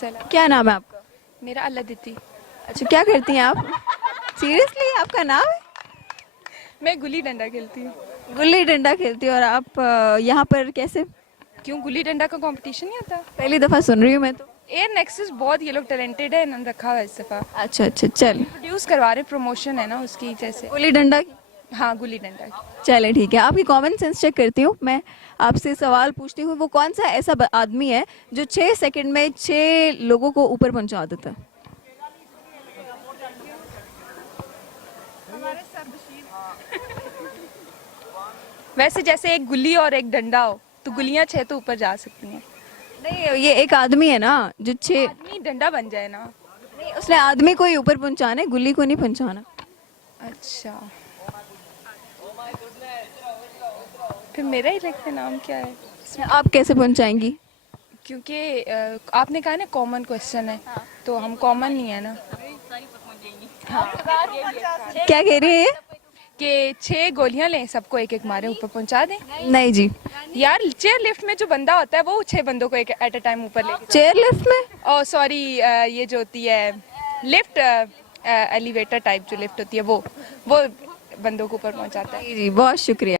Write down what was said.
अस्सलाम। क्या नाम है आपका? मेरा अल्लाह दीदी। अच्छा, क्या करती हैं आप? सीरियसली आपका नाम है? मैं गुल्ली डंडा खेलती हूँ। गुल्ली डंडा खेलती हो और आप यहाँ पर कैसे? क्यों, गुल्ली डंडा का कंपटीशन नहीं होता? पहली दफ़ा सुन रही हूँ मैं तो। एयर नेक्सस बहुत, ये लोग टैलेंटेड है, इन्होंने रखा हुआ है इस दफ़ा। अच्छा अच्छा, चल। प्रोड्यूस करवा रहे, प्रमोशन है ना उसकी जैसे। गुल्ली डंडा की? हाँ, गुल्ली डंडा की। चले ठीक है, आपकी कॉमन सेंस चेक करती हूँ मैं। आपसे सवाल पूछती हूँ, वो कौन सा ऐसा आदमी है जो 6 सेकंड में 6 लोगों को ऊपर पहुंचा देता है? वैसे जैसे एक गुल्ली और एक डंडा हो तो गुल्लियाँ 6 तो ऊपर जा सकती हैं। नहीं, ये एक आदमी है ना जो 6। आदमी डंडा बन जाए ना। नहीं, उसने आदमी को ही ऊपर पहुंचाना है, गुल्ली को नहीं पहुंचाना। अच्छा, फिर मेरा ही रखते नाम क्या है? आप कैसे पहुंचाएंगी? क्योंकि आपने कहा ना कॉमन क्वेश्चन है, तो हम कॉमन नहीं है ना। क्या कह रही है ये? कि 6 गोलियां लें, सबको एक एक मारे, ऊपर पहुंचा दें। नहीं जी। यार, चेयर लिफ्ट में जो बंदा होता है वो 6 बंदों को एक एट अ टाइम ऊपर लेके चेयर लिफ्ट में? ओह सॉरी, ये जो होती है लिफ्ट, एलिवेटर टाइप जो लिफ्ट होती है वो बंदों को ऊपर पहुंचाता है। जी जी, बहुत शुक्रिया।